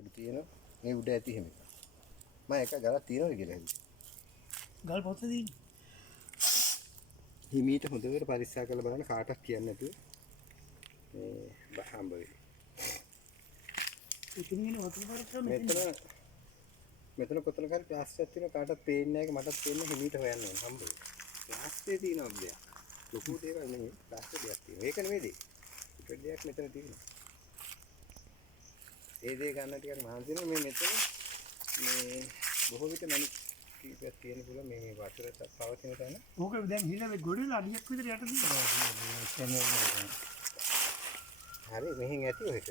අඩු තියෙනවා. මේ උඩ ඇති හැම. මම එක ගලක් තියනවා කියලා හිතුවා. ගල් පොත දින්නේ. හිමීට හොඳට පරික්ෂා කරලා බලන්න කාටවත් කියන්නේ නැතුව මේ හම්බ වෙයි. ඉතින් වතුර පරික්ෂා මෙතන කොතනක හරි ප්ලාස්ටික් තියෙන කාටවත් පේන්නේ නැහැ. මටත් පේන්නේ හිමීට හොයන්න ඕන හම්බ වෙයි. ප්ලාස්ටික් තියෙනවා බෑ. ලොකු දෙයක් නෙමෙයි ප්ලාස්ටික් දෙයක් තියෙනවා. ඒක නෙමෙයි දෙයක්. ඒක දෙයක් මෙතන තියෙනවා. ඒ දේ ගන්න ටිකක් මහන්සි වෙනවා. මේ මෙතන මේ බොහෝ විට මැණික් කීපයක් තියෙන පුළුවන් මේ වතුරට පවතින තැන. ඕක දැන් හිලෙ ගොඩේලා අඩියක් විතර යට තියෙනවා. හරි මෙහෙන් ඇති ඔහෙට.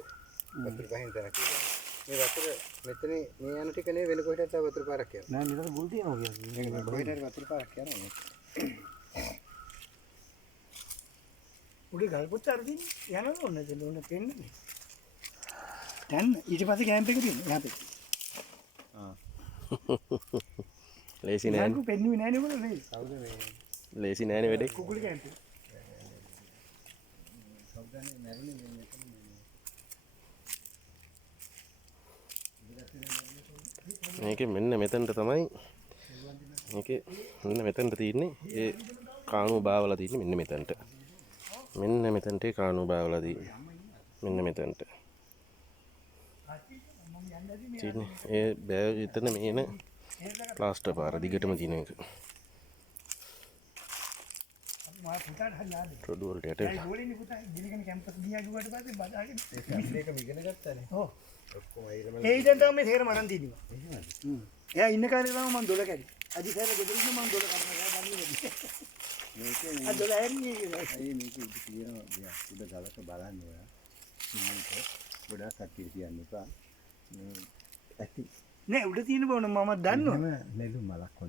වතුර පහින් තැන කියලා. මේ වතුර මෙතන මේ යන ටික නේ වෙන කොහෙටද තව වතුර පාරක් යනවා. නෑ මෙතන බුල් තියෙනවා කියන්නේ. ඒක කොහෙට හරි වතුර පාරක් යනවා. උඩේ ගල් පොත අර තියෙන්නේ යනවා ඕනේ දෙන්න ඕනේ පෙන්නේ. දැන් ඊට පස්සේ කැම්ප් එක තියෙනවා එහා පැත්තේ. ලේසි නෑනේ. මම පෙන්නුවේ නෑනේ ඔයගොල්ලෝ නේ. කවුද මේ ලේසි නෑනේ වැඩේ. කුකුලි කැම්ප් එක. කවුදන්නේ මැරුණේ මේ මෙතන මේකේ මෙන්න මෙතනට තමයි මේකේ මෙන්න මෙතනට තියෙන්නේ ඒ කාණුව බාවලා තියෙන්නේ මෙන්න මෙතනට. මෙන්න මෙතනට ඒ කාණුව බාවලා තියෙන්නේ. මෙන්න මෙතනට. තියෙන්නේ ඒ බෑ එතන මේන ප්ලාස්ටර් පාර දිගටම තියෙන එක. මම පුතාට හරි ආදේ. රොඩු වලට යට ඒ වෙලා. ගෝලිනේ පුතා ගිනිගෙන කැම්පස් ගියා ගිහුවට පස්සේ බදාගෙන මේක ඉගෙන ගත්තානේ. ඔව්. ඔක්කොම ඊළම ඒ ඉතින් තමයි තේරම අරන් තියෙනවා. එයා ඉන්න කාලේ තමයි මම දොල කැඩි. අදිසාර ගෙදර ඉන්න මම දොල කඩනවා. ගන්නේ නැති. මේකේ අද දොල හැරියේ කියලා. අය මේක උඩ තියෙන දෙයක් උඩ ගලක බලන්න ඔයා. මේක ගොඩාක් කට්ටිය කියන්න එපා. මේ ඇති නෑ උඩ තියෙන බව නම් මම දන්නවා. නෙළු මලක් වගේ.